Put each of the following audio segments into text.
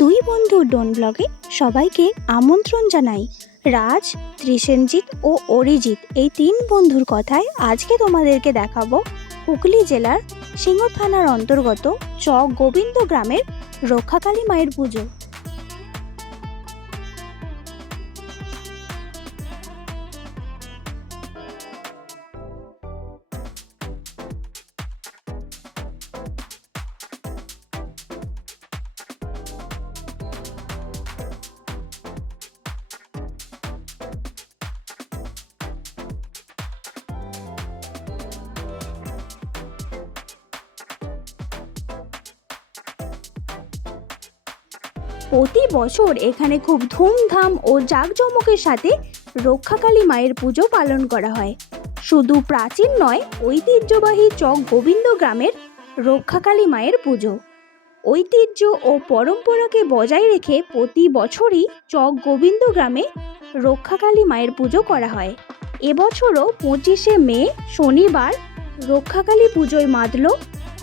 দুই বন্ধু ডোন ব্লগে সবাইকে আমন্ত্রণ জানাই। রাজ, ত্রিসেনজিৎ ও অরিজিৎ এই তিন বন্ধুর কথায় আজকে তোমাদেরকে দেখাবো হুগলি জেলার সিংহ থানার অন্তর্গত চক গোবিন্দ গ্রামের রক্ষাকালী মায়ের পুজো। প্রতি বছর এখানে খুব ধুমধাম ও জাঁকজমকের সাথে রক্ষাকালী মায়ের পুজো পালন করা হয়। শুধু প্রাচীন নয়, ঐতিহ্যবাহী চক গোবিন্দ গ্রামের রক্ষাকালী মায়ের পুজো ঐতিহ্য ও পরম্পরাকে বজায় রেখে প্রতি বছরই চক গোবিন্দ গ্রামে রক্ষাকালী মায়ের পুজো করা হয়। এবছরও 25শে মে শনিবার রক্ষাকালী পুজোয় মাতল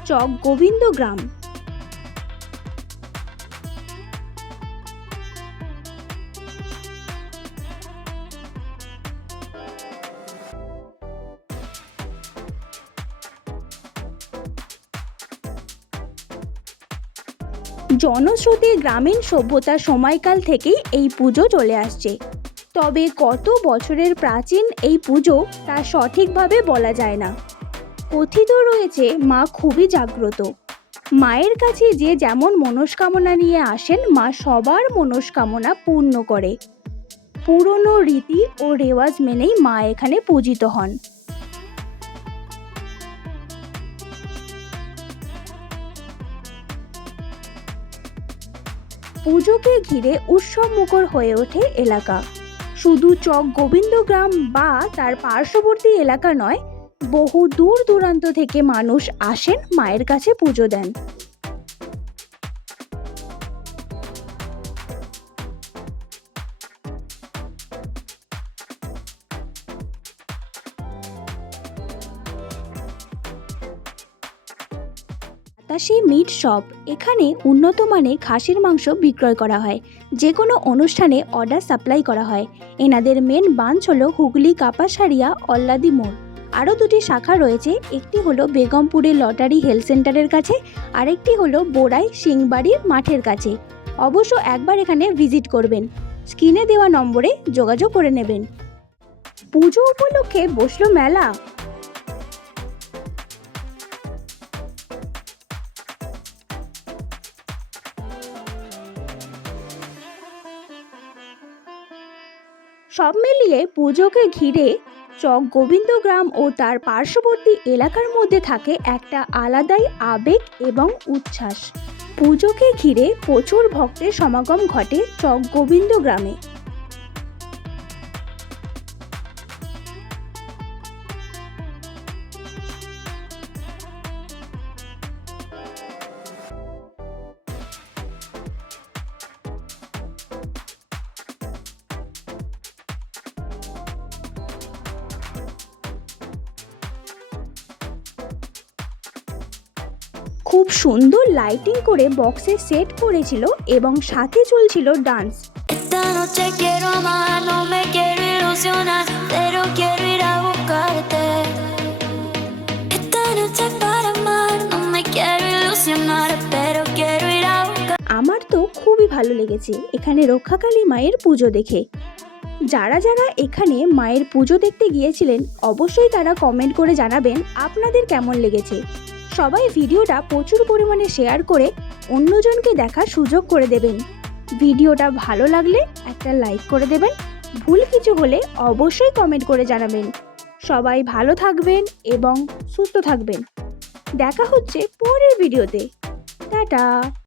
চক গোবিন্দ গ্রাম। জনশ্রুতি গ্রামীণ সভ্যতার সময়কাল থেকেই এই পুজো চলে আসছে। তবে কত বছরের প্রাচীন এই পুজো তা সঠিকভাবে বলা যায় না। কথিত রয়েছে মা খুবই জাগ্রত। মায়ের কাছে যে যেমন মনস্কামনা নিয়ে আসেন, মা সবার মনস্কামনা পূর্ণ করে। পুরনো রীতি ও রেওয়াজ মেনেই মা এখানে পূজিত হন। পুজোকে ঘিরে উৎসব মুখর হয়ে ওঠে এলাকা। শুধু চক গোবিন্দ গ্রাম বা তার পার্শ্ববর্তী এলাকা নয়, বহু দূর দূরান্ত থেকে মানুষ আসেন মায়ের কাছে পুজো দেন। বাতাসি মিট শপ, এখানে উন্নত মানের খাসির মাংস বিক্রয় করা হয়। যে কোনো অনুষ্ঠানে অর্ডার সাপ্লাই করা হয়। এনাদের মেন ব্রাঞ্চ হলো হুগলি কাপাসারিয়া অল্লাদি মোড়। আরও দুটি শাখা রয়েছে, একটি হলো বেগমপুরের লটারি হেলথ সেন্টারের কাছে, আরেকটি হলো বোড়াই সিংবাড়ির মাঠের কাছে। অবশ্য একবার এখানে ভিজিট করবেন। স্ক্রিনে দেওয়া নম্বরে যোগাযোগ করে নেবেন। পুজো উপলক্ষে বসলো মেলা। সব মিলিয়ে পুজোকে ঘিরে চক গোবিন্দ গ্রাম ও তার পার্শ্ববর্তী এলাকার মধ্যে থাকে একটা আলাদাই আবেগ এবং উচ্ছ্বাস। পুজোকে ঘিরে প্রচুর ভক্তের সমাগম ঘটে চক গোবিন্দ গ্রামে। খুব সুন্দর লাইটিং করে বক্সে সেট করেছিল এবং সাথে চলছিল ডান্স। আমার তো খুবই ভালো লেগেছে এখানে রক্ষাকালী মায়ের পুজো দেখে। যারা যারা এখানে মায়ের পুজো দেখতে গিয়েছিলেন অবশ্যই তারা কমেন্ট করে জানাবেন আপনাদের কেমন লেগেছে। সবাই ভিডিওটা প্রচুর পরিমাণে শেয়ার করে অন্যজনকে দেখার সুযোগ করে দেবেন। ভিডিওটা ভালো লাগলে একটা লাইক করে দেবেন। ভুল কিছু হলে অবশ্যই কমেন্ট করে জানাবেন। সবাই ভালো থাকবেন এবং সুস্থ থাকবেন। দেখা হচ্ছে পরের ভিডিওতে। টাটা।